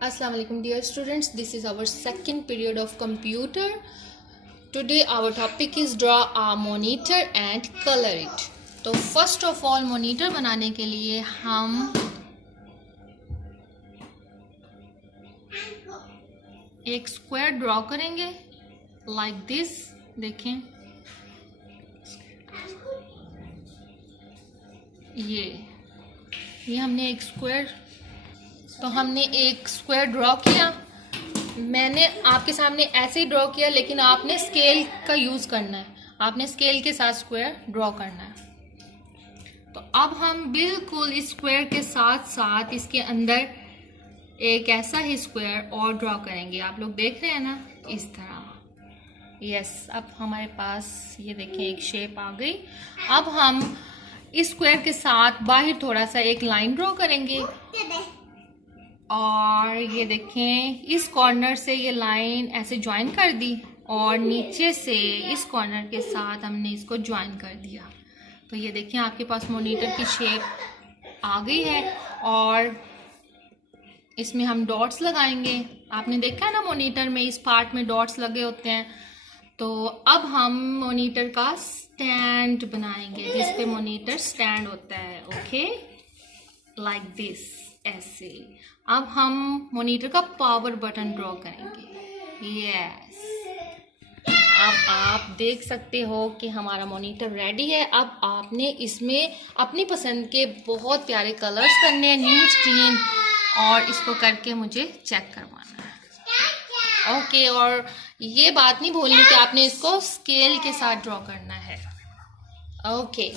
Assalamu alaikum dear students, this is our second period of computer. Today our topic is draw a monitor and color it. तो first of all monitor बनाने के लिए हम एक square draw करेंगे like this. देखें ये हमने एक स्क्वायर हमने एक स्क्वायर ड्रॉ किया। मैंने आपके सामने ऐसे ही ड्रॉ किया, लेकिन आपने स्केल का यूज़ करना है। आपने स्केल के साथ स्क्वायर ड्रॉ करना है। तो अब हम बिल्कुल इस स्क्वायर के साथ साथ इसके अंदर एक ऐसा ही स्क्वायर और ड्रॉ करेंगे। आप लोग देख रहे हैं ना, इस तरह। यस, अब हमारे पास ये देखें एक शेप आ गई। अब हम इस स्क्वायर के साथ बाहर थोड़ा सा एक लाइन ड्रॉ करेंगे और ये देखें इस कॉर्नर से ये लाइन ऐसे ज्वाइन कर दी और नीचे से इस कॉर्नर के साथ हमने इसको ज्वाइन कर दिया। तो ये देखें आपके पास मॉनिटर की शेप आ गई है और इसमें हम डॉट्स लगाएंगे। आपने देखा है ना मॉनिटर में इस पार्ट में डॉट्स लगे होते हैं। तो अब हम मॉनिटर का स्टैंड बनाएंगे जिस पे मॉनिटर स्टैंड होता है। ओके, लाइक दिस, ऐसे। अब हम मॉनिटर का पावर बटन ड्रॉ करेंगे। यस, अब आप देख सकते हो कि हमारा मॉनिटर रेडी है। अब आपने इसमें अपनी पसंद के बहुत प्यारे कलर्स करने हैं, नीच क्लीन, और इसको करके मुझे चेक करवाना है। ओके, और ये बात नहीं भूलनी कि आपने इसको स्केल के साथ ड्रॉ करना है। ओके।